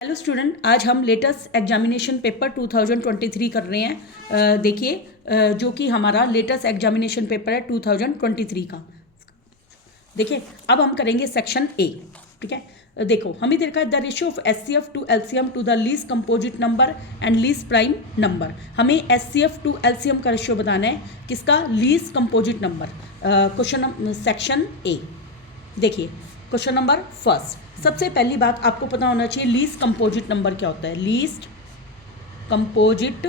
Hello student, आज हम latest examination paper 2023 कर रहे हैं। देखिए जो कि हमारा लेटेस्ट एग्जामिनेशन पेपर है 2023 का। देखिए अब हम करेंगे सेक्शन ए। ठीक है, देखो हमें दे रखा है the ratio of HCF to LCM to the least composite number and least prime number. हमें एचसीएफ टू एलसीएम का रेशियो बताना है, किसका? Least composite number. Question section A. देखिए क्वेश्चन नंबर फर्स्ट, सबसे पहली बात आपको पता होना चाहिए लीस्ट कंपोजिट नंबर क्या होता है। लीस्ट कंपोजिट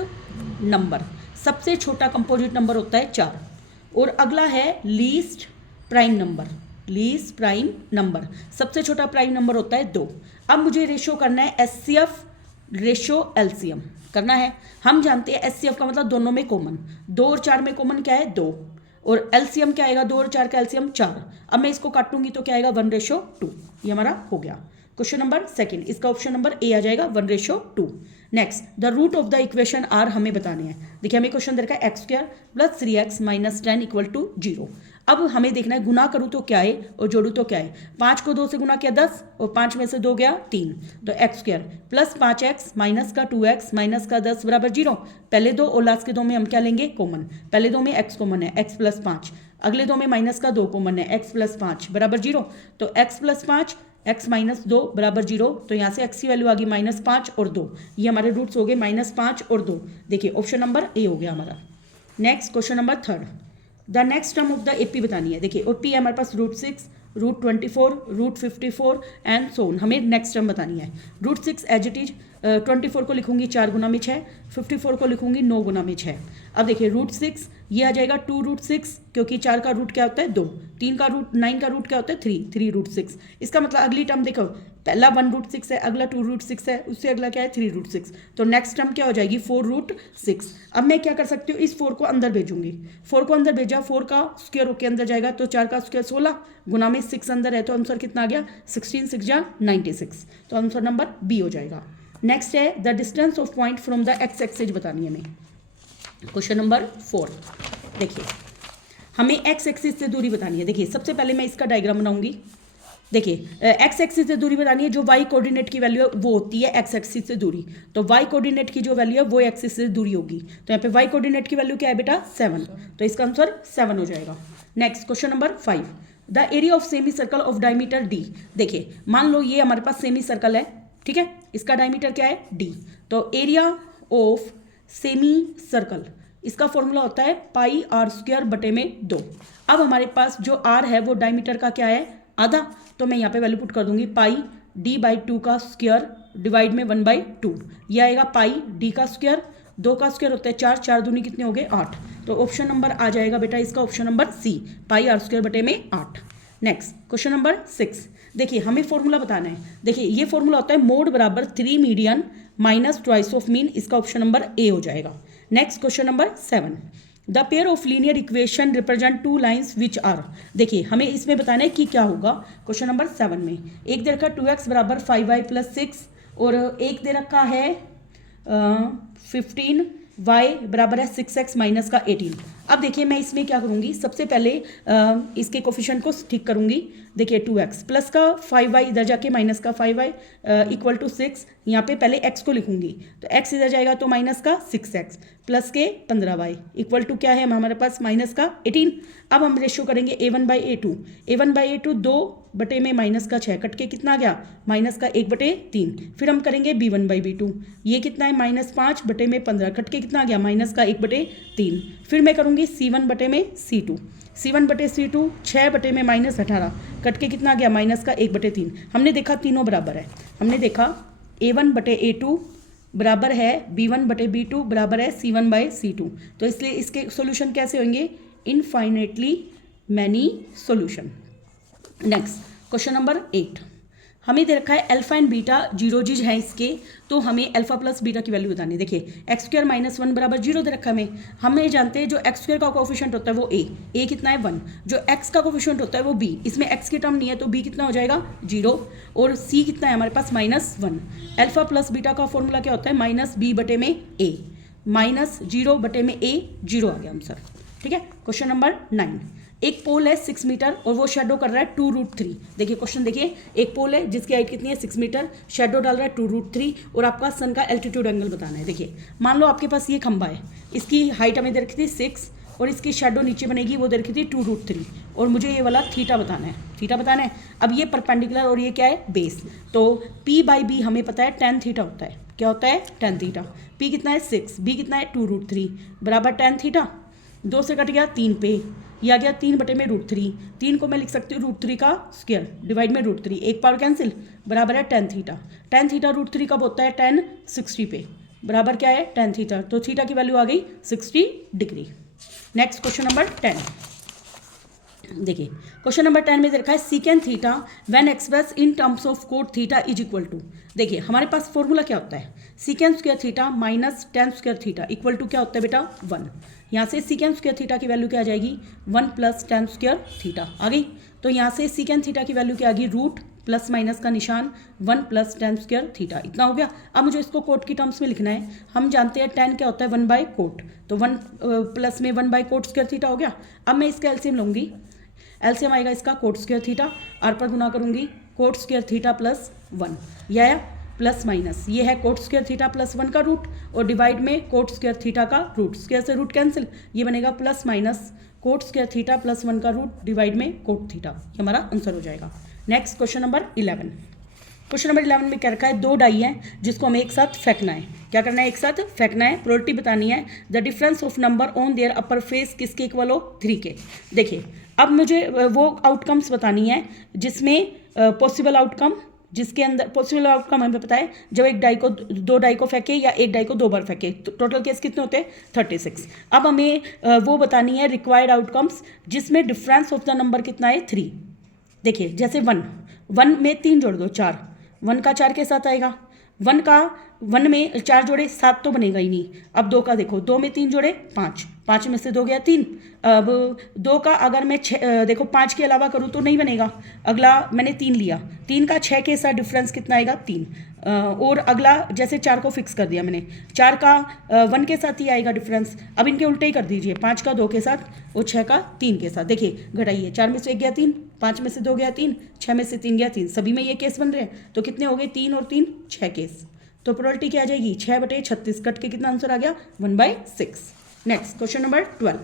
नंबर, सबसे छोटा कंपोजिट नंबर होता है 4, और अगला है least prime number. Least prime number, सबसे छोटा प्राइम नंबर होता है 2। अब मुझे रेशियो करना है एचसीएफ रेशियो एलसीएम करना है। हम जानते हैं एचसीएफ का मतलब दोनों में कॉमन, 2 और 4 में कॉमन क्या है 2, और एलसीएम क्या आएगा? 2 और 4 का एलसीएम 4। अब मैं इसको काटूंगी तो क्या आएगा? 1:2। ये हमारा हो गया। क्वेश्चन नंबर सेकंड, इसका ऑप्शन नंबर ए आ जाएगा 1:2। Next, the root of the equation are हमें बताने हैं। देखिए हमें क्वेश्चन दे रखा है x² + 3x - 10 = 0। अब हमें देखना है गुना करूँ तो क्या है और जोड़ू तो क्या है। 5 को 2 से गुना किया 10, और 5 में से 2 गया 3, तो x² + 5x - 2x - 10 = 0। पहले 2 और लास्ट के 2 में हम क्या लेंगे? कॉमन। पहले 2 में x कॉमन है, x + 5। अगले 2 में -2 कॉमन है, x + 5 = 0। तो x + 5 x - 2 = 0। तो यहाँ से x की वैल्यू आ गई -5 और 2। ये हमारे रूट्स हो गए -5 और 2। देखिए ऑप्शन नंबर ए हो गया हमारा। Next question number third, the next term of the AP बतानी है। देखिए और पी हमारे पास √6, √24, √54 एंड सो ऑन। हमें नेक्स्ट टर्म बतानी है। √6 एज इट इज, 24 को लिखूंगी 4 गुना में 6, 54 को लिखूंगी 9 गुना में 6। अब देखिए √6 ये आ जाएगा 2√6, क्योंकि 4 का रूट क्या होता है 2, 3 का रूट 9 का रूट क्या होता है 3√6। इसका मतलब अगली टर्म देखो, पहला 1√6 है, अगला 2√6 है, उससे अगला क्या है 3√6। तो नेक्स्ट टर्म क्या हो जाएगी 4√6। अब मैं क्या कर सकती हूँ, इस 4 को अंदर भेजूंगी। 4 को अंदर भेजा, 4 का स्क्वायर होकर अंदर जाएगा, तो 4 का स्क्वायर 16 गुना में 6 अंदर है, तो आंसर कितना आ गया 16 6 जा 96। तो आंसर नंबर बी हो जाएगा। नेक्स्ट है the distance of point from the x axis बतानी है हमें। क्वेश्चन नंबर 4, देखिए हमें एक्स एक्सिस से दूरी बतानी है। देखिए सबसे पहले मैं इसका डायग्राम बनाऊंगी। देखिए एक्स एक्सिस से दूरी बतानी है, जो वाई कोऑर्डिनेट की वैल्यू है वो होती है एक्स एक्सिस से दूरी। तो वाई कोऑर्डिनेट की जो वैल्यू है वो एक्सिस से दूरी होगी। तो यहाँ पे वाई कोऑर्डिनेट की वैल्यू क्या है बेटा 7, तो इसका आंसर 7 हो जाएगा। Next question number 5, the area of semi circle of diameter D. देखिए मान लो ये हमारे पास सेमी सर्कल है, ठीक है, इसका डायमीटर क्या है डी। तो एरिया ऑफ सेमी सर्कल, इसका फॉर्मूला होता है πr² / 2। अब हमारे पास जो r है वो डायमीटर का क्या है आधा, तो मैं यहाँ पे वैल्यू पुट कर दूंगी πd/2 का स्क्वायर डिवाइड में 1/2। यह आएगा πd का स्क्वायर, 2 का स्क्वायर होता है 4, 4 दूनी कितने हो गए 8। तो ऑप्शन नंबर आ जाएगा बेटा इसका option number C, πr² / 8। Next question number 6, देखिए हमें फॉर्मूला बताना है। देखिए ये फॉर्मूला होता है मोड बराबर 3 मीडियन - ट्वाइस ऑफ मीन, इसका ऑप्शन नंबर ए हो जाएगा। Next question number 7, the pair of linear equation represent 2 lines which are. देखिए हमें इसमें बताना है कि क्या होगा। क्वेश्चन नंबर 7 में एक दे रखा 2x = 5y + 6, और एक दे रखा है 15y = 6x - 18। अब देखिए मैं इसमें क्या करूँगी, सबसे पहले इसके कोफिशिएंट को ठीक करूँगी। देखिए 2x प्लस का 5y इधर जाके माइनस का 5y = 6। यहाँ पे पहले x को लिखूंगी, तो x इधर जाएगा तो माइनस का 6x प्लस के 15y = क्या है हमारे पास माइनस का 18। अब हम रेशियो करेंगे a1/a2। a1/a2 2 में माइनस का 6 कट के कितना आ गया माइनस का 1/3। फिर हम करेंगे b1/b2, ये कितना है -5 में 15 कट के कितना आ गया माइनस का 1/3। फिर मैं करूँगी c1/c2, c1/c2 6 में -18 कट के कितना आ गया माइनस का 1/3। हमने देखा तीनों बराबर है, हमने देखा a1/a2 बराबर है b1/b2 बराबर है c1/c2। तो इसलिए इसके सॉल्यूशन कैसे होंगे, infinitely many solution. Next question number 8, हमें दे रखा है अल्फा एंड बीटा जीरोजिज हैं इसके, तो हमें अल्फा प्लस बीटा की वैल्यू बतानी है। देखिए x² - 1 = 0 दे रखा है हमें जानते हैं जो x² का कोफिशिएंट होता है वो a कितना है 1, जो x का कोफिशिएंट होता है वो b, इसमें x की टर्म नहीं है तो b कितना हो जाएगा 0, और c कितना है हमारे पास -1। अल्फा प्लस बीटा का फॉर्मूला क्या होता है -b/a, -0/a 0 आ गया आंसर। ठीक है, क्वेश्चन नंबर 9, एक पोल है 6 मीटर और वो शेडो कर रहा है 2√3। देखिए क्वेश्चन देखिए, एक पोल है जिसकी हाइट कितनी है 6 मीटर, शेडो डाल रहा है 2√3 और आपका सन का एल्टीट्यूड एंगल बताना है। देखिए मान लो आपके पास ये खंबा है, इसकी हाइट हमें दे रखी थी 6 और इसकी शेडो नीचे बनेगी वो दे रखी थी 2√3 और मुझे ये वाला थीटा बताना है, थीटा बताना है। अब ये परपेंडिकुलर और ये क्या है बेस, तो P/B हमें पता है tan थीटा होता है। क्या होता है tan थीटा। P कितना है 6, B कितना है 2√3 बराबर tan थीटा। 2 से कट गया 3 पे, ये आ गया 3/√3। 3 को मैं लिख सकती हूँ √3 का स्क्वायर डिवाइड में √3, एक पावर कैंसिल बराबर है tan थीटा। tan थीटा √3 कब होता है tan 60 पे बराबर क्या है tan थीटा, तो थीटा की वैल्यू आ गई 60 डिग्री। Next question number 10। देखिए क्वेश्चन नंबर 10 में देखा है secant theta when express in terms of cot theta is equal to. देखिए हमारे पास फॉर्मूला क्या होता है, secant square theta minus tan square theta equal to क्या होता है बेटा 1। यहाँ से सीकेंट स्क्वायर थीटा की वैल्यू क्या आ जाएगी 1 + tan स्क्वायर थीटा आ गई। तो यहाँ से सीकेंट थीटा की वैल्यू क्या आ गई रूट प्लस माइनस का निशान 1 + tan स्क्वायर थीटा, इतना हो गया। अब मुझे इसको कोट की टर्म्स में लिखना है। हम जानते हैं tan क्या होता है 1/कोट, तो 1 प्लस में 1/कोट स्क्वायर थीटा हो गया। अब मैं इसका एलसीएम लूँगी, एलसीएम आएगा इसका कोट स्क्वायर थीटा, आर पर गुना करूँगी कोट स्क्वायर थीटा प्लस 1, यह है प्लस माइनस, ये है कोट स्क्वायर थीटा प्लस 1 का रूट और डिवाइड में कोट स्क्वायर थीटा का रूट, स्क्वायर से रूट कैंसिल, ये बनेगा plus minus cot square theta plus 1 का रूट डिवाइड में कोट थीटा, ये हमारा आंसर हो जाएगा। Next question number 11। Question number 11 में क्या रखा है, दो डाई हैं जिसको हमें एक साथ फेंकना है। क्या करना है, एक साथ फेंकना है, प्रोबेबिलिटी बतानी है। The difference of number on their upper face किसके इक्वल हो 3 के। देखिए अब मुझे वो आउटकम्स बतानी है जिसमें पॉसिबल आउटकम, जिसके अंदर पॉसिबल आउटकम हमें पता है जब एक डाई को दो डाई को फेंके या एक डाई को 2 बार फेंके, तो टोटल केस कितने होते हैं 36। अब हमें वो बतानी है रिक्वायर्ड आउटकम्स जिसमें डिफरेंस ऑफ द नंबर कितना है 3। देखिए जैसे 1 में 3 जोड़ दो 4, 1 का 4 के साथ आएगा, 1 में 4 जोड़े 7 तो बनेगा ही नहीं। अब 2 का देखो, 2 में 3 जोड़े 5, 5 में से 2 गया 3। अब 2 का अगर मैं 6 देखो 5 के अलावा करूँ तो नहीं बनेगा। अगला मैंने 3 लिया, 3 का 6 के साथ डिफरेंस कितना आएगा 3। और अगला जैसे 4 को फिक्स कर दिया मैंने, 4 का 1 के साथ ही आएगा डिफरेंस। अब इनके उल्टे ही कर दीजिए, 5 का 2 के साथ और 6 का 3 के साथ। देखिए घटाइए, 4 में से 1 गया 3, 5 में से 2 गया 3, 6 में से 3 गया 3, सभी में ये केस बन रहे हैं। तो कितने हो गए 3 और 3 6 केस। तो प्रोबेबिलिटी क्या आ जाएगी 6/36, कट के कितना आंसर आ गया 1/6। Next question number 12।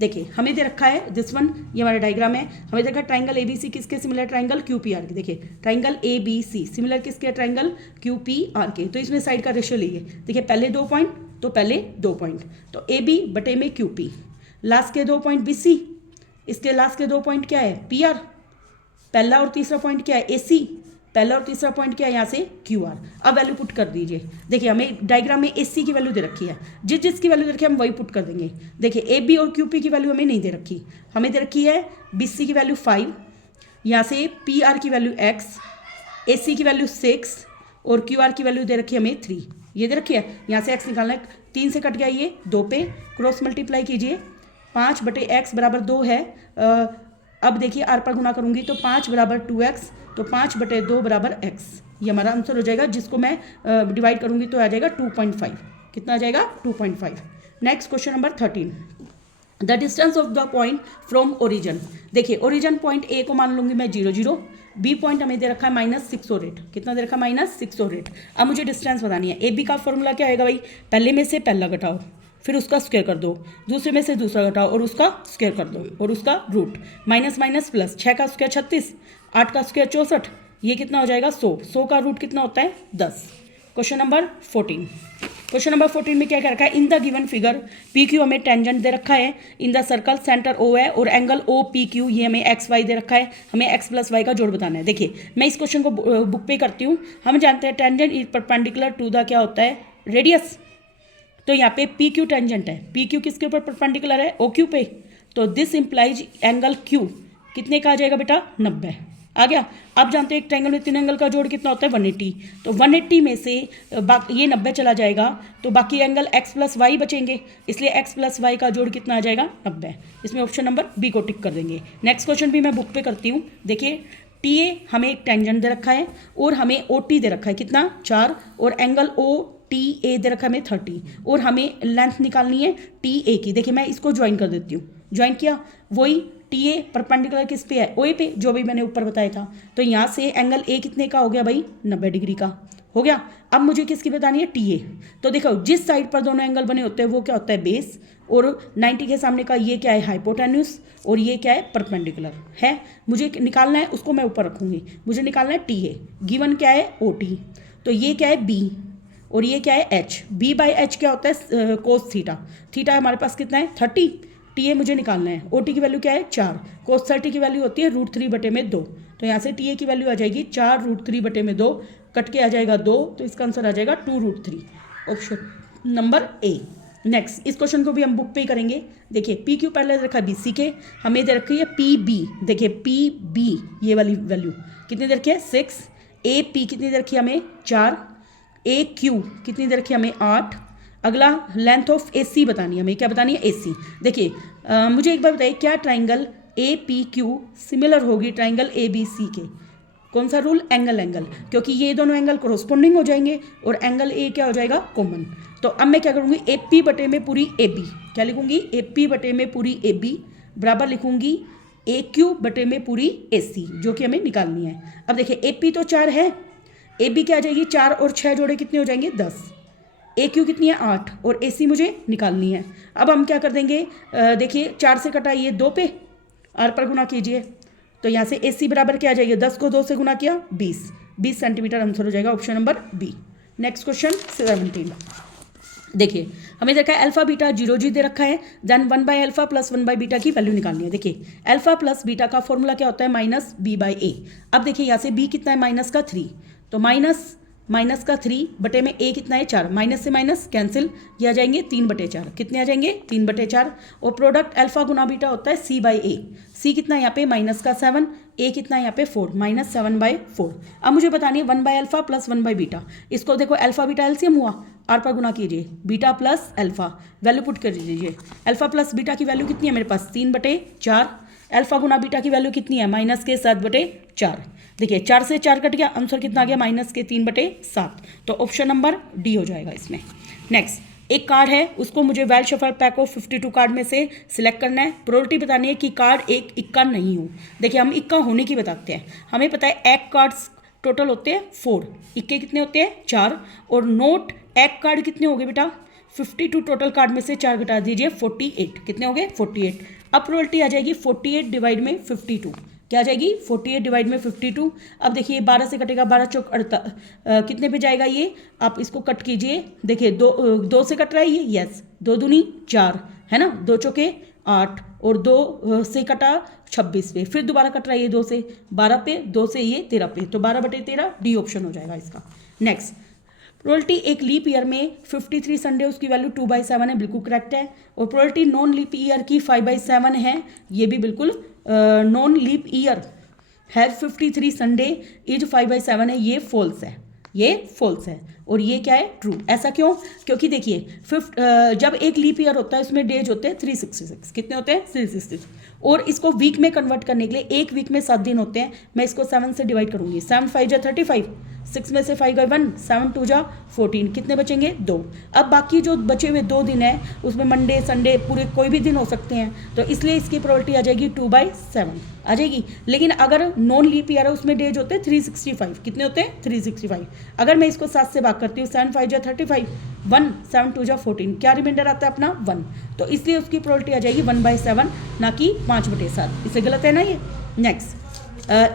देखिए हमें दे रखा है दिस वन, ये हमारा डायग्राम है। हमें देखा ट्राइंगल ABC किसके सिमिलर, ट्राइंगल QPR के। देखिए ट्राइंगल ABC सिमिलर किसके, ट्राइंगल QPR के। तो इसमें साइड का रेशियो लीजिए। देखिए पहले 2 पॉइंट तो पहले 2 पॉइंट, तो AB बटे में QP, लास्ट के 2 पॉइंट BC, इसके लास्ट के 2 पॉइंट क्या है PR, पहला और तीसरा पॉइंट क्या है AC, पहला और तीसरा पॉइंट क्या है यहाँ से QR। अब वैल्यू पुट कर दीजिए। देखिए हमें डायग्राम में AC की वैल्यू दे रखी है, जिसकी वैल्यू दे रखी है हम वही पुट कर देंगे। देखिए AB और QP की वैल्यू हमें नहीं दे रखी, हमें दे रखी है BC की वैल्यू 5, यहाँ से PR की वैल्यू X, AC की वैल्यू 6 और QR की वैल्यू दे रखी है हमें 3, ये दे रखी है। यहाँ से X निकालना है, 3 से कट गया ये 2 पे, क्रॉस मल्टीप्लाई कीजिए, 5/x बराबर 2 है। अब देखिए R पर गुना करूँगी तो 5 बराबर 2x, तो 5/2 बराबर x, ये हमारा आंसर हो जाएगा। जिसको मैं डिवाइड करूँगी तो आ जाएगा 2.5, कितना आ जाएगा 2.5। Next question number 13। The distance of the point from origin. देखिए ओरिजन पॉइंट A को मान लूँगी मैं 0 0, B पॉइंट हमें दे रखा है -6 और 8, कितना दे रखा है -6 और 8। अब मुझे डिस्टेंस बतानी है। AB का फॉर्मूला क्या आएगा भाई, पहले में से पहला घटाओ, फिर उसका स्क्वायर कर दो, दूसरे में से दूसरा घटाओ और उसका स्क्वायर कर दो और उसका रूट, माइनस माइनस प्लस, 6 का स्क्वायर 36, 8 का स्क्वायर 64, ये कितना हो जाएगा 100, 100 का रूट कितना होता है 10। Question number 14। क्वेश्चन नंबर 14 में क्या कर रखा है, in the given figure PQ हमें टेंजेंट दे रखा है, in the circle centre O है और एंगल OPQ ये हमें XY दे रखा है, हमें X + Y का जोड़ बताना है। देखिए मैं इस क्वेश्चन को बुक पे करती हूँ। हम जानते हैं tangent is perpendicular to the क्या होता है रेडियस, तो यहाँ पे PQ टेंजेंट है, PQ किसके ऊपर परपेंडिकुलर है OQ पे, तो दिस इंप्लाइज एंगल Q कितने का आ जाएगा बेटा 90 आ गया। अब जानते हैं एक ट्रायंगल में 3 एंगल का जोड़ कितना होता है 180, तो 180 में से ये 90 चला जाएगा तो बाकी एंगल X + Y बचेंगे, इसलिए X + Y का जोड़ कितना आ जाएगा 90। इसमें ऑप्शन नंबर B को टिक कर देंगे। नेक्स्ट क्वेश्चन भी मैं बुक पे करती हूँ। देखिए टी ए हमें एक टेंजेंट दे रखा है और हमें ओ टी दे रखा है कितना 4 और एंगल ओ टी ए दे रखा है हमें 30 और हमें लेंथ निकालनी है टी ए की। देखिए मैं इसको ज्वाइन कर देती हूँ, ज्वाइन किया, वही टी ए परपेंडिकुलर किस पे है, ओ ए पे, जो भी मैंने ऊपर बताया था। तो यहाँ से एंगल ए कितने का हो गया भाई 90 डिग्री का हो गया। अब मुझे किसकी बतानी है टी ए। तो देखो जिस साइड पर दोनों एंगल बने होते हैं वो क्या होता है बेस, और 90 के सामने का ये क्या है हाइपोटेन्यूस, और ये क्या है परपेंडिकुलर है। मुझे निकालना है, उसको मैं ऊपर रखूंगी, मुझे निकालना है टी ए। गिवन क्या है ओ टी, तो ये क्या है बी और ये क्या है एच। बी बाई एच क्या होता है कोस थीटा, थीटा हमारे पास कितना है 30। टी ए मुझे निकालना है, ओ टी की वैल्यू क्या है 4, कोस 30 की वैल्यू होती है √3/2। तो यहाँ से टी ए की वैल्यू आ जाएगी 4√3/2, कट के आ जाएगा 2, तो इसका आंसर आ जाएगा 2√3, ऑप्शन नंबर ए। नेक्स्ट इस क्वेश्चन को भी हम बुक पे ही करेंगे। देखिए पी क्यू पहले रखा है बी सी के, हमें दे रखी है पी बी। देखिए पी बी ये वाली वैल्यू कितनी दे रखी है 6, ए पी कितनी दे रखी है हमें 4, ए क्यू कितनी दे रखी है हमें 8। अगला लेंथ ऑफ ए सी बतानी है हमें, क्या बतानी है ए सी। देखिए मुझे एक बार बताइए क्या triangle A P Q similar होगी ट्राइंगल ए बी सी के। कौन सा रूल, एंगल एंगल, क्योंकि ये दोनों एंगल कोरोस्पोंडिंग हो जाएंगे और एंगल ए क्या हो जाएगा कॉमन। तो अब मैं क्या करूँगी ए पी बटे में पूरी ए बी, क्या लिखूंगी ए पी बटे में पूरी ए बी बराबर लिखूंगी ए क्यू बटे में पूरी ए सी, जो कि हमें निकालनी है। अब देखिए ए पी तो 4 है, ए बी क्या आ जाएगी 4 और 6 जोड़े कितने हो जाएंगे 10, ए क्यू कितनी है 8 और ए सी मुझे निकालनी है। अब हम क्या कर देंगे, देखिए 4 से कटाइए 2 पे, आर पर गुना कीजिए, तो यहाँ से ए सी बराबर क्या आ जाएगी 10 को 2 से गुना किया 20 सेंटीमीटर आंसर हो जाएगा option number B. Next question 17। देखिए हमें देखा है अल्फा बीटा 0 दे रखा है, देन 1/α + 1/β की वैल्यू निकालनी है। देखिए अल्फा प्लस बीटा का फॉर्मूला क्या होता है -b/a। अब देखिए यहाँ से b कितना है -3, तो माइनस का 3 बटे में a कितना है 4, माइनस से माइनस कैंसिल, ये आ जाएंगे 3/4, कितने आ जाएंगे 3/4। और प्रोडक्ट अल्फा गुना बीटा होता है c/a। c कितना है यहाँ पे -7, a कितना है यहाँ पे 4, -7/4। अब मुझे बतानी है 1/α + 1/β। इसको देखो अल्फा बीटा एलसीएम हुआ, आर पर गुना कीजिए, beta plus alpha value put कर दीजिए। अल्फा प्लस बीटा की वैल्यू कितनी है मेरे पास 3/4, अल्फा गुना बीटा की वैल्यू कितनी है -7/4। देखिए 4 से 4 कट गया, आंसर कितना आ गया -3/7। तो ऑप्शन नंबर डी हो जाएगा इसमें। नेक्स्ट एक कार्ड है, उसको मुझे well shuffle pack of 52 card में से सिलेक्ट करना है। प्रोबेबिलिटी बतानी है कि कार्ड एक इक्का नहीं हो। देखिए हम इक्का होने की बताते हैं, हमें पता है एक कार्ड्स टोटल होते हैं 4, इक्के कितने होते हैं 4, और नोट एक कार्ड कितने हो गए बेटा 52 टोटल कार्ड में से 4 घटा दीजिए 48, कितने हो गए 48। अब प्रोबेबिलिटी आ जाएगी 48 डिवाइड में 52, क्या आ जाएगी 48 डिवाइड में 52। अब देखिए 12 से कटेगा 12 चौक 48, कितने पे जाएगा ये, आप इसको कट कीजिए। देखिए 2 से कट रहा है ये, यस 2 दूनी 4 है ना, 2 चौके 8 और 2 से कटा 26 पे, फिर दोबारा कट रहा है ये 2 से 12 पे, 2 से ये 13 पे, तो 12/13 डी ऑप्शन हो जाएगा इसका। नेक्स्ट प्रोबेबिलिटी एक लीप ईयर में 53 संडे उसकी वैल्यू 2/7 है, बिल्कुल करेक्ट है। और प्रोबेबिलिटी नॉन लीप ईयर की 5/7 है, ये भी बिल्कुल नॉन लीप ईयर है 53 संडे इज 5/7 है, ये फॉल्स है, ये फॉल्स है। और ये क्या है ट्रू। ऐसा क्यों, क्योंकि देखिए जब एक लीप ईयर होता है उसमें डेज होते हैं 366, कितने होते हैं 366, और इसको वीक में कन्वर्ट करने के लिए एक वीक में 7 दिन होते हैं। मैं इसको 7 से डिवाइड करूंगी, 7 5 जा 35, 6 में से 5 गए 1, 7 2 जा 14, कितने बचेंगे 2। अब बाकी जो बचे हुए 2 दिन है उसमें मंडे संडे पूरे कोई भी दिन हो सकते हैं, तो इसलिए इसकी प्रोबेबिलिटी आ जाएगी 2/7 आ जाएगी। लेकिन अगर नॉन लीप ईयर है उसमें डेज होते हैं 365, कितने होते हैं 365। अगर मैं इसको 7 से भाग करती हूँ, 7 5 जा 35, 1 7 2 जा 14, क्या रिमाइंडर आता है अपना 1, तो इसलिए उसकी प्रोबेबिलिटी आ जाएगी 1/7 ना कि 5/7। इससे गलत है ना ये। Next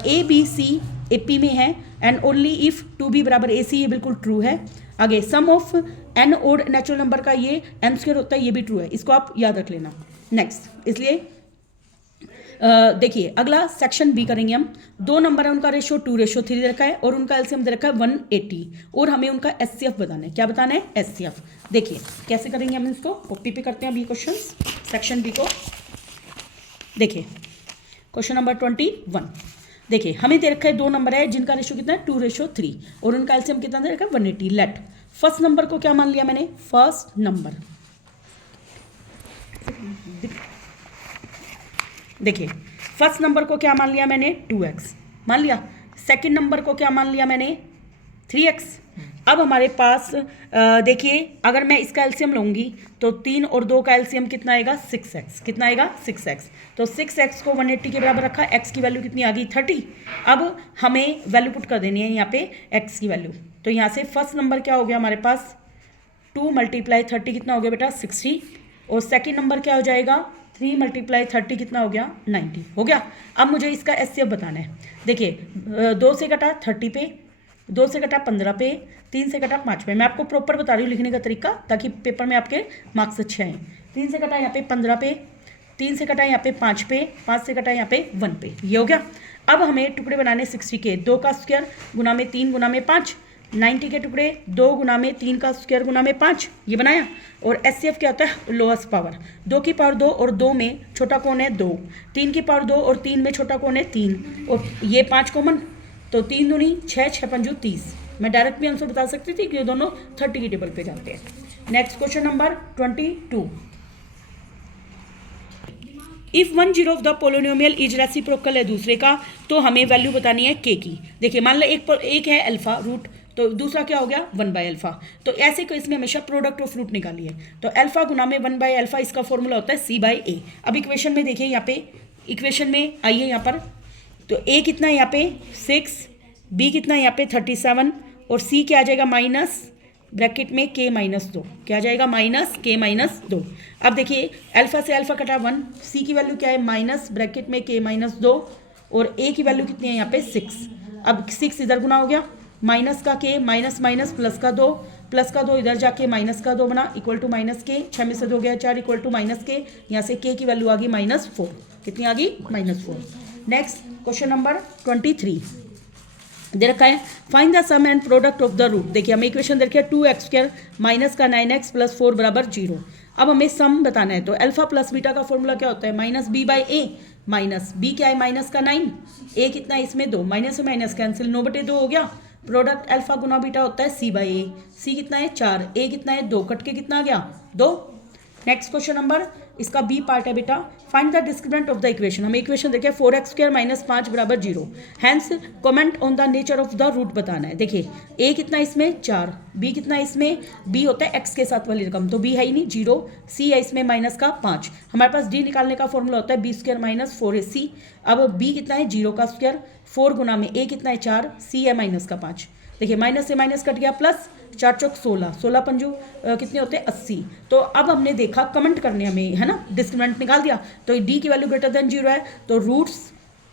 A B C A P में है एंड ओनली इफ 2b बराबर AC, ये बिल्कुल ट्रू है। आगे sum of n odd natural number का ये n² होता है, ये भी ट्रू है, इसको आप याद रख लेना। नेक्स्ट इसलिए देखिए अगला सेक्शन बी करेंगे हम। 2 नंबर है, उनका रेशो 2:3 दे रखा है और उनका एलसीएम दे रखा है 180 और हमें उनका SCF बताना है। क्या बताना है SCF। देखिए कैसे करेंगे हम इसको, कॉपी पे करते हैं अभी क्वेश्चन सेक्शन बी को। देखिए क्वेश्चन नंबर 21। देखिए हमें दे रखा है 2 नंबर है जिनका रेशो कितना है 2:3 और उनका एलसीएम कितना दे रखा है 180। लेट फर्स्ट नंबर को क्या मान लिया मैंने, फर्स्ट नंबर। देखिए फर्स्ट नंबर को क्या मान लिया मैंने 2x, मान लिया। सेकंड नंबर को क्या मान लिया मैंने, 3x। अब हमारे पास देखिए अगर मैं इसका एलसीएम लूँगी तो 3 और 2 का एलसीएम कितना आएगा, 6x। कितना आएगा, 6x। तो 6x को 180 के बराबर रखा, x की वैल्यू कितनी आ गई, 30। अब हमें वैल्यू पुट कर देनी है यहाँ पे x की वैल्यू। तो यहाँ से फर्स्ट नंबर क्या हो गया हमारे पास, 2 × 30 कितना हो गया बेटा, 60। और सेकेंड नंबर क्या हो जाएगा, 3 × 30 कितना हो गया, 90 हो गया। अब मुझे इसका एचसीएफ बताना है। देखिए 2 से कटा 30 पे, 2 से कटा 15 पे, 3 से कटा 5 पे। मैं आपको प्रॉपर बता रही हूँ लिखने का तरीका, ताकि पेपर में आपके मार्क्स अच्छे आएँ। 3 से कटा यहाँ पे 15 पे, 3 से कटा यहाँ पे 5 पे, 5 से कटा यहाँ पे 1 पे, ये हो गया। अब हमें टुकड़े बनाने 60 के, 2 का स्क्वायर गुना में 3 गुना में 5, 90 के टुकड़े 2 गुना में 3 का स्क्वायर गुना में 5, ये बनाया। और एचसीएफ क्या होता है, लोएस्ट पावर। 2 की पावर 2 और 2 में छोटा कौन है, 2। 3 की पावर 2 और 3 में छोटा कौन है, 3। और ये 5 कॉमन, तो 3 दूनी 6, 6 पंजू 30। मैं डायरेक्ट भी आंसर बता सकती थी कि ये दोनों 30 की टेबल पे जाते हैं। Next question number 22। If 1 zero of the polynomial is reciprocal है दूसरे का, तो हमें वैल्यू बतानी है के की। देखिए मान लो एक है अल्फा रूट, तो दूसरा क्या हो गया, 1/α। तो ऐसे को इसमें हमेशा प्रोडक्ट ऑफ रूट निकालिए। तो अल्फा गुना में 1/α, इसका फॉर्मूला होता है c/a। अब इक्वेशन में देखिए, यहाँ पे इक्वेशन में आइए यहाँ पर, तो a कितना है यहाँ पे 6, b कितना है यहाँ पे 37, और c क्या आ जाएगा, माइनस ब्रैकेट में k -2। क्या आ जाएगा, माइनस k -2। अब देखिए अल्फा से अल्फा कटा 1, c की वैल्यू क्या है, माइनस ब्रैकेट में k -2, और a की वैल्यू कितनी है यहाँ पे 6। अब 6 इधर गुना हो गया, माइनस का k, माइनस माइनस प्लस का 2, प्लस का 2 इधर जाके माइनस का 2 बना, इक्वल टू माइनस के, 6 में से 2 गया 4, इक्वल टू माइनस के। यहाँ से k की वैल्यू आ गई -4। कितनी आ गई, -4। नेक्स्ट क्वेश्चन नंबर 23 दे रखा है, find the sum and product of the root. देखिए हमें इक्वेशन दे रखी है 2x² माइनस का 9x प्लस 4 बराबर 0। अब हमें सम बताना है, तो अल्फा प्लस बीटा का फॉर्मूला क्या होता है, -b/a। माइनस b क्या है, माइनस का 9, a कितना है इसमें 2, माइनस से माइनस कैंसिल, 9/2 हो गया। प्रोडक्ट अल्फा गुना बीटा होता है c/a। c कितना है 4, a कितना है 2, कट के कितना आ गया 2। नेक्स्ट क्वेश्चन नंबर, इसका बी पार्ट है बेटा, find the discriminant of the equation. हमें इक्वेशन देखिए 4x² माइनस 5 बराबर 0। Hence comment on the nature of the root बताना है। देखिए a कितना इसमें 4, b कितना इसमें, b होता है x के साथ वाली रकम, तो b है ही नहीं 0, c है इसमें माइनस का 5। हमारे पास d निकालने का फॉर्मूला होता है b² माइनस 4ac। अब b कितना है 0 का स्क्वायर, 4 गुना में a कितना है 4, c है माइनस का 5। देखिए माइनस से माइनस कट गया, प्लस 4 चौक 16, 16 पंजू कितने होते हैं 80। तो अब हमने देखा कमेंट करने हमें, है ना, डिस्क्रिमिनेंट निकाल दिया। तो d की वैल्यू ग्रेटर देन 0 है, तो roots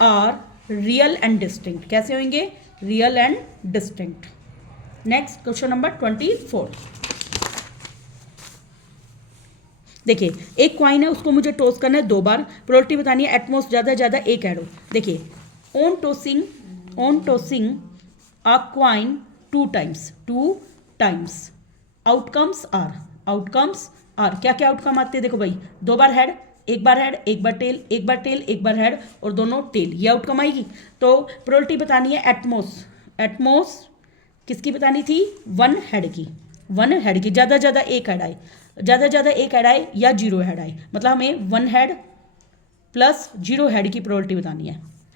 are real and distinct. कैसे होंगे, real and distinct. Next question number 24। देखिए एक क्वाइन है, उसको मुझे टॉस करना है 2 बार, प्रोबेबिलिटी बतानी है एटमोस्ट ज़्यादा से ज़्यादा एक ऐड हो। देखिए on tossing a coin 2 times outcomes are क्या क्या आउटकम आते हैं, देखो भाई 2 बार हेड, 1 बार हेड, 1 बार टेल, 1 बार टेल, 1 बार हेड, और दोनों टेल, ये आउटकम आएगी। तो प्रोबेबिलिटी बतानी है एटमोस किसकी बतानी थी, 1 हेड की, ज़्यादा ज़्यादा एक हेड आए, या 0 हेड आए, मतलब हमें 1 हेड प्लस 0 हेड की प्रोबेबिलिटी बतानी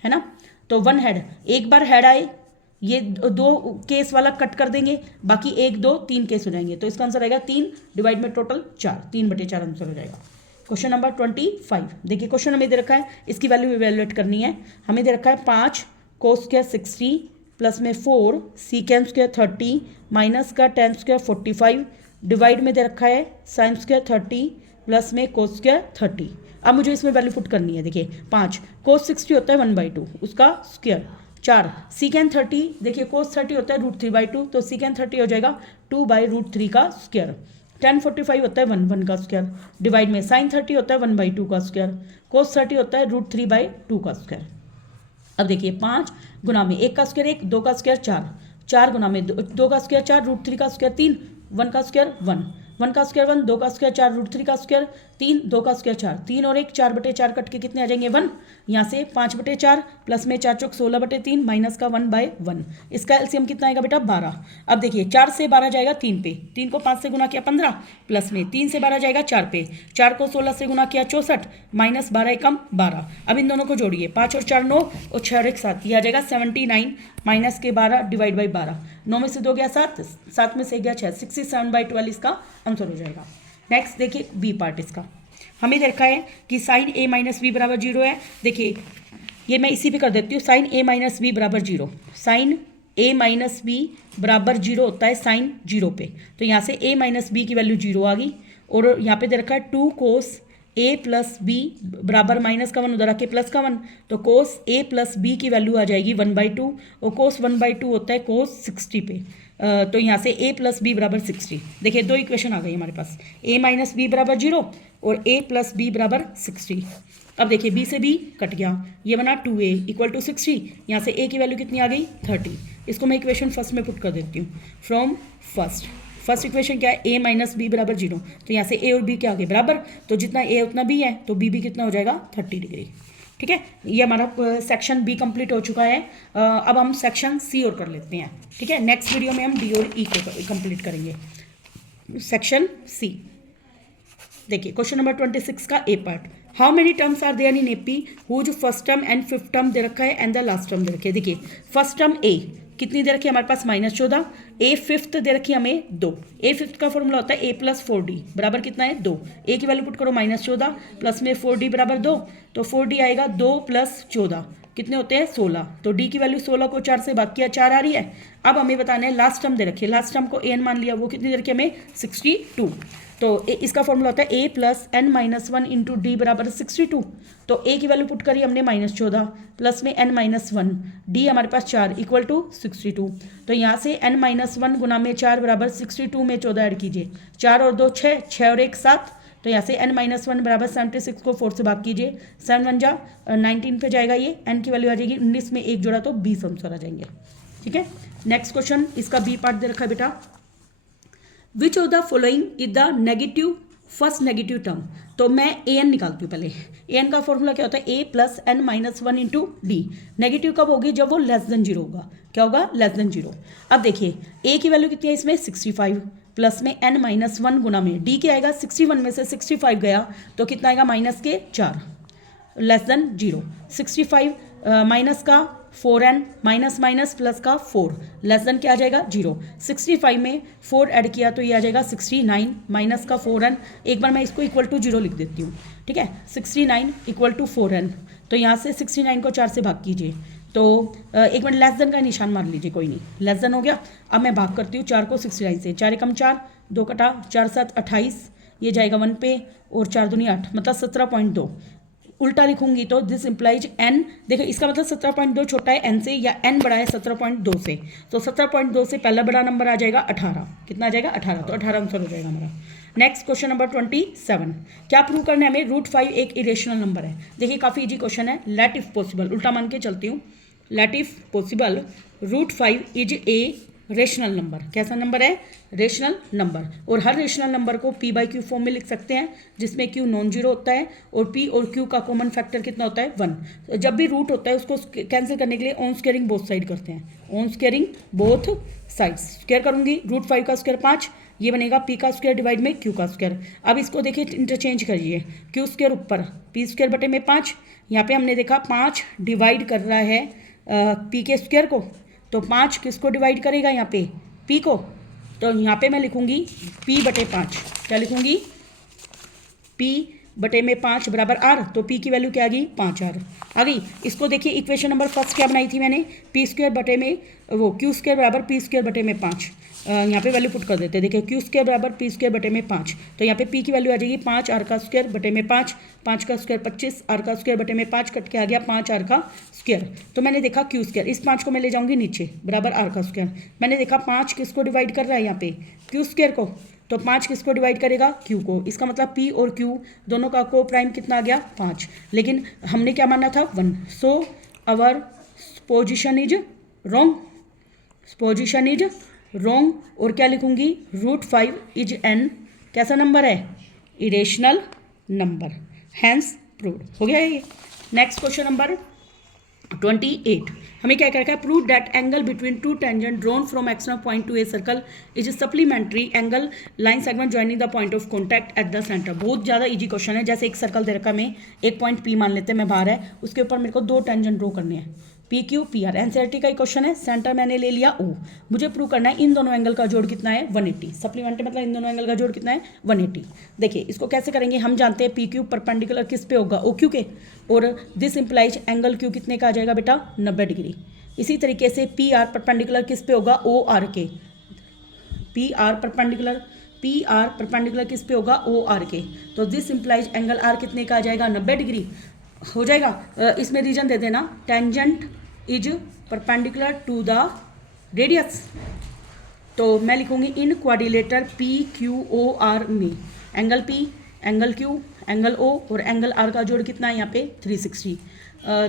है ना। तो 1 हेड, 1 बार हेड आए, ये 2 केस वाला कट कर देंगे, बाकी 1 2 3 केस हो जाएंगे। तो इसका आंसर आएगा 3 डिवाइड में टोटल 4, 3/4 आंसर हो जाएगा। Question number 25। देखिए क्वेश्चन हमें दे रखा है, इसकी वैल्यू इवेलुएट करनी है। हमें दे रखा है 5 cos स्क्वायर 60 प्लस में 4 secant स्क्वायर 30 माइनस का tan स्क्वायर 45 डिवाइड में दे रखा है sin स्क्वायर 30 प्लस में cos स्क्वायर 30। अब मुझे इसमें वैल्यू पुट करनी है। देखिए 5 cos 60 होता है 1/2, उसका स्क्वायर, 4 secant 30, देखिए cos 30 होता है √3/2, तो secant 30 हो जाएगा 2/√3 का स्क्वायर। tan 45 होता है 1 का स्क्वायर, डिवाइड में sin 30 होता है 1/2 का स्क्वायर, cos 30 होता है √3/2 का स्क्वायर। अब देखिए 5 गुना में 1 का स्क्वायर 1, 2 का स्क्वायर 4, 4 गुना में 2 का स्क्वायर 4, √3 का स्क्वायर 3, 1 का स्क्वायर 1, 1 का स्क्वायर 1, 2 का स्क्वायर 4 √3 का स्क्वायर, 3, 2 का स्क्वायर 4, 3 और 1 4/4 कट के कितने आ जाएंगे 1। यहाँ से 5/4 प्लस में 4 चौक 16/3 माइनस का 1/1। इसका एलसीएम कितना आएगा बेटा 12। अब देखिए 4 से 12 जाएगा 3 पे, 3 को 5 से गुना किया 15, प्लस में 3 से 12 जाएगा 4 पे, 4 को 16 से गुना किया 64, माइनस 12 एकम 12। अब इन दोनों को जोड़िए, 5 और 4 9 और 6 और 1 7, यह आ जाएगा 79 माइनस के 12 डिवाइड बाई 12। 9 में से 2 गया 7, 7 में से गया 6, 67/12 इसका आंसर हो जाएगा। नेक्स्ट देखिए बी पार्ट इसका, हमें देखा है कि साइन ए माइनस बी बराबर 0 है। देखिए ये मैं इसी पे कर देती हूँ, साइन ए माइनस बी बराबर 0, साइन ए माइनस बी बराबर 0 होता है साइन 0 पे। तो यहाँ से ए माइनस बी की वैल्यू 0 आ गई, और यहाँ पे दे रखा है 2 कोस ए प्लस बी बराबर माइनस का 1 उधर आके प्लस का 1, तो कोस ए प्लस बी की वैल्यू आ जाएगी 1/2, और कोस 1/2 होता है कोस 60 पे। तो यहाँ से a प्लस बी बराबर 60। देखिए 2 इक्वेशन आ गई हमारे पास, a माइनस बी बराबर 0 और a प्लस बी बराबर 60। अब देखिए b से b कट गया, ये बना 2a इक्वल टू 60, यहाँ से a की वैल्यू कितनी आ गई 30। इसको मैं इक्वेशन फर्स्ट में पुट कर देती हूँ, फ्रॉम फर्स्ट इक्वेशन क्या है a माइनस बी बराबर 0, तो यहाँ से a और b क्या आ गए बराबर, तो जितना a उतना b है, तो b भी कितना हो जाएगा 30 डिग्री। ठीक है, ये हमारा सेक्शन बी कंप्लीट हो चुका है। अब हम सेक्शन सी और कर लेते हैं। ठीक है, नेक्स्ट वीडियो में हम डी और ई को कंप्लीट करेंगे। सेक्शन सी देखिए, क्वेश्चन नंबर 26 का A part, how many terms are there in AP whose first term and fifth term दे रखा है एंड द लास्ट टर्म दे रखी है। देखिए फर्स्ट टर्म ए कितनी दे रखी है हमारे पास -14, ए फिफ्थ दे रखी है हमें 2। ए फिफ्थ का फॉर्मूला होता है ए प्लस 4d बराबर कितना है 2। ए की वैल्यू पुट करो -14 प्लस में 4d बराबर 2, तो 4d आएगा 2 + 14 कितने होते हैं 16। तो d की वैल्यू 16 को 4 से भाग किया 4 आ रही है। अब हमें बताना है लास्ट टर्म दे रखी है, लास्ट टर्म को an मान लिया, वो कितनी दे रखी है हमें 62। तो इसका फॉर्मूला होता है a plus n minus 1 into D बराबर 62। तो a की वैल्यू पुट करी हमने -14 प्लस में n माइनस 1, डी हमारे पास 4 इक्वल टू 62। तो यहाँ से n माइनस 1 गुना में 4 बराबर 62 में 14 ऐड कीजिए, 4 और 2 6, 6 और 1 7, तो यहाँ से n माइनस 1 बराबर 76 को 4 से भाग कीजिए, 7 1 जा 19 पे जाएगा, ये n की वैल्यू आ जाएगी 19 में 1 जोड़ा तो 20 आंसर आ जाएंगे। ठीक है, नेक्स्ट क्वेश्चन इसका बी पार्ट दे रखा है बेटा, which of the following is the negative first negative term. तो मैं an निकालती हूँ पहले, an का फॉर्मूला क्या होता है a plus n minus 1 into D. Negative कब होगी जब वो लेस देन 0 होगा, क्या होगा लेस देन 0। अब देखिए a की वैल्यू कितनी है इसमें 65 प्लस में n माइनस 1 गुना में d क्या आएगा 61 में से 65 गया तो कितना आएगा माइनस के 4 लेस देन 0। 65 माइनस का 4n माइनस माइनस प्लस का 4 लेस देन क्या आ जाएगा 0। 65 में 4 ऐड किया तो ये आ जाएगा 69 माइनस का 4n, एक बार मैं इसको इक्वल टू 0 लिख देती हूँ। ठीक है, 69 इक्वल टू 4n, तो यहाँ से 69 को 4 से भाग कीजिए, तो एक मिनट लेस देन का निशान मार लीजिए, कोई नहीं लेस देन हो गया। अब मैं भाग करती हूँ 4 को 69 से, 4 एकम 4, 2 कटा 4 7 28, ये जाएगा 1 पे और 4 दूनी 8 मतलब 17.2। उल्टा लिखूंगी तो दिस इंप्लाइज n, देखो इसका मतलब 17.2 छोटा है n से या n बड़ा है 17.2 से, तो 17.2 से पहला बड़ा नंबर आ जाएगा 18, कितना आ जाएगा 18, तो 18 आंसर हो जाएगा हमारा। नेक्स्ट क्वेश्चन नंबर 27, क्या प्रूव करना है हमें √5 एक इरेशनल नंबर है। देखिए काफ़ी इजी क्वेश्चन है, लेट इफ पॉसिबल, उल्टा मान के चलती हूँ, let if possible √5 is a rational number. कैसा नंबर है रेशनल नंबर, और हर रेशनल नंबर को p/q फॉर्म में लिख सकते हैं जिसमें q नॉन जीरो होता है और p और q का कॉमन फैक्टर कितना होता है 1। जब भी रूट होता है उसको कैंसिल करने के लिए ऑन स्क्वायरिंग बोथ साइड करते हैं, on squaring both sides. Square करूंगी √5 का स्क्वायर 5, ये बनेगा p का स्क्वायर डिवाइड में q का स्क्वायर। अब इसको देखिए इंटरचेंज करिए, q स्क्वायर ऊपर p स्क्वायर बटे में 5, यहाँ पे हमने देखा 5 डिवाइड कर रहा है p के स्क्वायर को, तो 5 किसको डिवाइड करेगा यहाँ पे p को, तो यहाँ पे मैं लिखूंगी p/5, क्या लिखूंगी p बटे में 5 बराबर r, तो p की वैल्यू क्या आ गई 5r आ गई। इसको देखिए इक्वेशन नंबर फर्स्ट क्या बनाई थी मैंने, p स्क्वायर बटे में वो q स्क्वायर बराबर p स्क्वायर बटे में 5, यहाँ पे वैल्यू पुट कर देते हैं। देखिए q स्क्वायर बराबर p स्क्वायर बटे में 5, तो यहाँ पे p की वैल्यू आ जाएगी 5 r का स्क्वायर बटे में 5, 5 का स्क्वायर 25, r का स्क्वायर बटे में 5 कट के आ गया 5 r का स्क्वायर। तो मैंने देखा q स्क्वायर, इस 5 को मैं ले जाऊंगी नीचे बराबर r का स्क्वायर। मैंने देखा 5 किसको डिवाइड कर रहा है यहाँ पे q स्क्वायर को, तो 5 किसको डिवाइड करेगा q को, इसका मतलब p और q दोनों का को प्राइम कितना आ गया 5, लेकिन हमने क्या माना था 1। So our position is wrong, position is wrong, और क्या लिखूंगी √5 इज n कैसा नंबर है इरेशनल नंबर, हैंस प्रूव्ड। हो गया ये। नेक्स्ट क्वेश्चन नंबर 28, हमें क्या क्या है, prove that angle between two tangent drawn from external point two a circle is supplementary angle line segment joining the point of contact at the centre. बहुत ज़्यादा easy question है। जैसे एक circle दे रखा है, मैं एक पॉइंट पी मान लेते हैं, मैं बाहर है, उसके ऊपर मेरे को दो टेंजेंट ड्रॉ करने हैं, P Q P R. NCERT का ही क्वेश्चन है। सेंटर मैंने ले लिया ओ, मुझे प्रूव करना है इन दोनों एंगल का जोड़ कितना है 180। सप्लीमेंट्री मतलब इन दोनों एंगल का जोड़ कितना है 180। देखिए इसको कैसे करेंगे, हम जानते हैं पी क्यू परपेंडिकुलर किस पे होगा, ओ क्यू के, और दिस इंप्लाइज एंगल क्यू कितने का आ जाएगा बेटा 90 डिग्री। इसी तरीके से पी आर परपेंडिकुलर किस पे होगा, ओ आर के, पी आर परपेंडिकुलर किस पे होगा, ओ आर के, तो दिस इंप्लाइज एंगल आर कितने का आ जाएगा 90 डिग्री हो जाएगा। इसमें रीजन दे देना, tangent is perpendicular to the radius, तो मैं लिखूंगी in quadrilateral P Q O R में angle P, angle Q, angle O और एंगल आर का जोड़ कितना है यहाँ पे 360।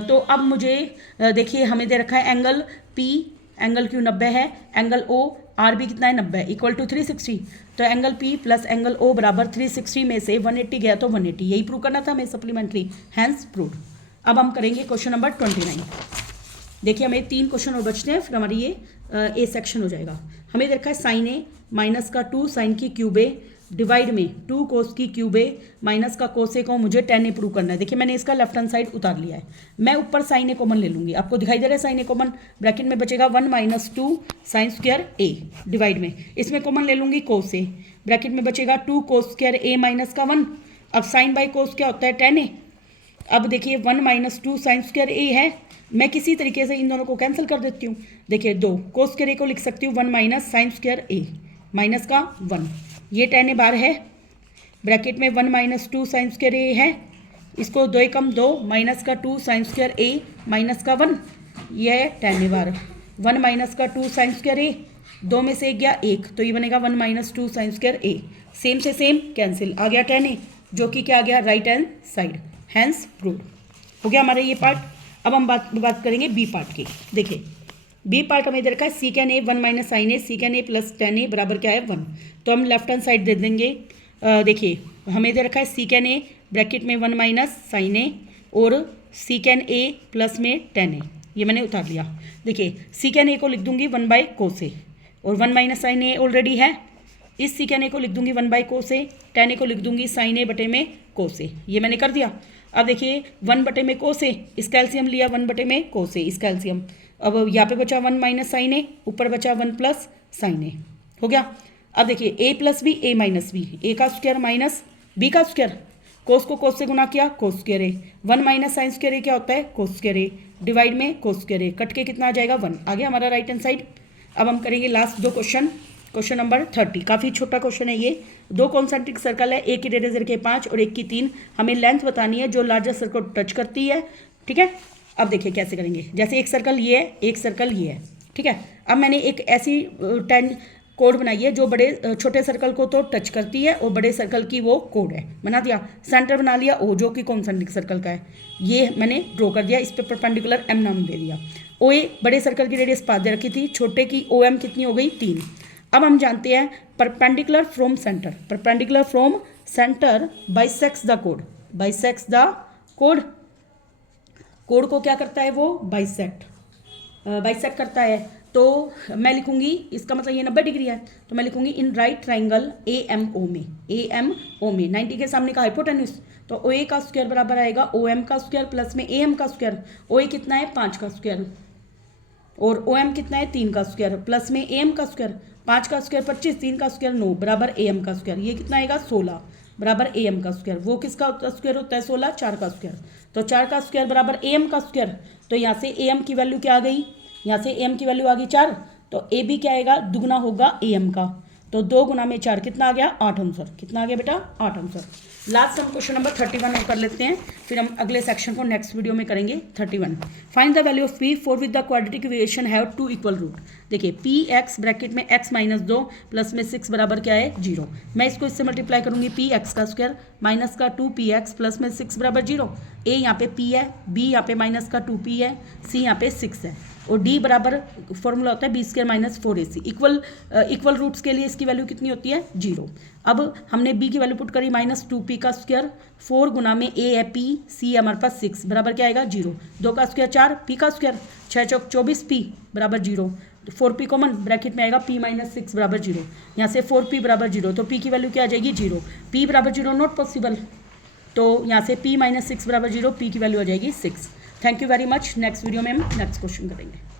तो अब मुझे देखिए हमें दे रखा है एंगल पी, एंगल क्यू 90 है, एंगल ओ आर भी कितना है 90 इक्वल टू 360, तो angle P plus angle O बराबर 360 में से 180 गया तो 180, यही प्रूव करना था हमें सप्लीमेंट्री, हैंस प्रूव्ड। अब हम करेंगे क्वेश्चन नंबर 29। देखिए हमें 3 क्वेश्चन और बचते हैं, फिर हमारी ये ए सेक्शन हो जाएगा। हमें देखा है साइन ए माइनस का 2 साइन की क्यूब ए डिवाइड में 2 कोस की क्यूब ए माइनस का कोस ए को मुझे 10 ए प्रूव करना है। देखिए मैंने इसका लेफ्ट हैंड साइड उतार लिया है, मैं ऊपर साइन ए कॉमन ले लूँगी, आपको दिखाई दे रहा है साइन ए कॉमन, ब्रैकेट में बचेगा 1 माइनस 2 साइन स्क्वायर ए डिवाइड में, इसमें कॉमन ले लूँगी कोस ए, ब्रैकेट में बचेगा 2 कोस स्क्वायर ए माइनस का 1। अब साइन बाई कोस क्या होता है 10 ए। अब देखिए 1 माइनस 2 साइन स्क्वायर ए है, मैं किसी तरीके से इन दोनों को कैंसिल कर देती हूँ। देखिए 2 कोस स्क्वायर ए को लिख सकती हूँ 1 माइनस साइन स्क्वायर ए माइनस का 1, ये 10 ए बार है, ब्रैकेट में 1 माइनस 2 साइन स्क्वायर ए है, इसको 2 कम 2 माइनस का 2 साइन स्क्वायर ए माइनस का 1, ये है 10 ए बार, 1 माइनस का 2 साइन स्क्वायर ए, 2 में से 1 गया 1, तो ये बनेगा 1 minus 2 sine square A, same से सेम कैंसिल, आ गया 10 ए जो कि क्या आ गया right hand side, hence proved. हो गया हमारा ये पार्ट। अब हम बात करेंगे बी पार्ट की। देखिए बी पार्ट हमें इधर का है सीकेन ए 1 माइनस साइन ए, सीकेन ए प्लस 10 ए बराबर क्या है 1, तो हम लेफ्ट हैंड साइड दे देंगे। देखिए हमें इधर रखा है सीकेन ए ब्रैकेट में 1 माइनस साइन ए और सीकेन ए प्लस में 10 ए, ये मैंने उतार लिया। देखिए सीकेन ए को लिख दूंगी 1 बाई कोस ए और 1 माइनस साइन ए ऑलरेडी है, इस सीकेन ए को लिख दूंगी 1 बाई कोस ए, 10 ए को लिख दूंगी साइन ए बटे में कोस ए, ये मैंने कर दिया। अब देखिए 1 बटे में कोस ए, इसका एलसीएम लिया 1 बटे में कोस ए, इसका एलसीएम, अब यहाँ पे बचा 1 माइनस साइन ए, ऊपर बचा 1 प्लस साइन ए, हो गया। अब देखिए ए प्लस बी ए माइनस बी, ए का स्क्वायर माइनस बी का स्क्वायर, कोस को कोस से गुना किया कोस स्क्वायर ए, 1 माइनस साइन स्क्वायर ए क्या होता है कोस स्क्वायर ए डिवाइड में कोस स्क्वायर ए, कट के कितना आ जाएगा 1, आ गया हमारा राइट हैंड साइड। अब हम करेंगे लास्ट 2 क्वेश्चन, क्वेश्चन नंबर 30, काफ़ी छोटा क्वेश्चन है ये। 2 कॉन्सेंट्रिक सर्कल है, एक की रेडियस के 5 और एक की 3, हमें लेंथ बतानी है जो लार्जेस्ट सर्कल को टच करती है, ठीक है। अब देखिए कैसे करेंगे, जैसे एक सर्कल ये है, एक सर्कल ये है, ठीक है। अब मैंने एक ऐसी 10 कोड बनाई है जो बड़े छोटे सर्कल को तो टच करती है और बड़े सर्कल की वो कोड है, बना दिया। सेंटर बना लिया ओ जो कि कॉन्सेंट्रिक सर्कल का है, ये मैंने ड्रॉ कर दिया, इस पर परपेंडिकुलर एम नाम दे दिया। ओ ए बड़े सर्कल की रेडियस 5 दे रखी थी, छोटे की ओ एम कितनी हो गई 3। अब हम जानते हैं perpendicular from centre, perpendicular from centre bisects the code, bisects the code, code को क्या करता है वो बाइसेक्ट करता है। तो मैं लिखूंगी, इसका मतलब ये 90 डिग्री है, तो मैं लिखूंगी in right triangle A M O में 90 के सामने का हाइपोटेन्यूज, तो ओ ए का स्क्वायर बराबर आएगा ओ एम का स्क्वायर प्लस में ए एम का स्क्वायर, ओ ए कितना है 5 का स्क्वायर और ओ एम कितना है 3 का स्क्वायर प्लस में ए एम का स्क्वायर, 5 का स्क्वायर 25, 3 का स्क्वायर 9 बराबर ए एम का स्क्वायर, ये कितना आएगा 16 बराबर ए एम का स्क्वायर, वो किसका स्क्वायर होता है 16, 4 का स्क्वायर, तो 4 का स्क्वायर बराबर ए एम का स्क्वायर, तो यहाँ से ए एम की वैल्यू क्या आ गई, यहाँ से ए एम की वैल्यू आ गई 4, तो ए बी क्या आएगा दुगना होगा ए एम का, तो 2 गुना में 4 कितना आ गया 8 आंसर, कितना आ गया बेटा 8 आंसर। लास्ट हम क्वेश्चन नंबर 31 और कर लेते हैं, फिर हम अगले सेक्शन को नेक्स्ट वीडियो में करेंगे। 31 find the value of P for with the quadratic equation have 2 equal root. देखिए पी एक्स ब्रैकेट में x माइनस 2 प्लस में 6 बराबर क्या है 0, मैं इसको इससे मल्टीप्लाई करूंगी पी एक्स का स्क्वायर माइनस का 2 पी एक्स प्लस में 6 बराबर 0, ए यहाँ पे p है, b यहाँ पे माइनस का 2p है, c यहाँ पे 6 है और d बराबर फॉर्मूला होता है B square minus 4ac। Equal roots के लिए इसकी वैल्यू कितनी होती है 0। अब हमने बी की वैल्यू पुट करी -2p का स्क्वायर, 4 गुना में ए है पी, सी हमारे पास 6 बराबर क्या आएगा 0, 2 का स्क्वायर 4, पी का स्क्वायर 6 चौक 24 पी बराबर 0, 4p कॉमन ब्रैकेट में आएगा p - 6 बराबर 0, यहाँ से 4p बराबर 0, तो p की वैल्यू क्या आ जाएगी 0, p बराबर 0 नॉट पॉसिबल, तो यहाँ से p - 6 बराबर 0, p की वैल्यू आ जाएगी 6। Thank you very much. Next video में हम नेक्स्ट क्वेश्चन करेंगे।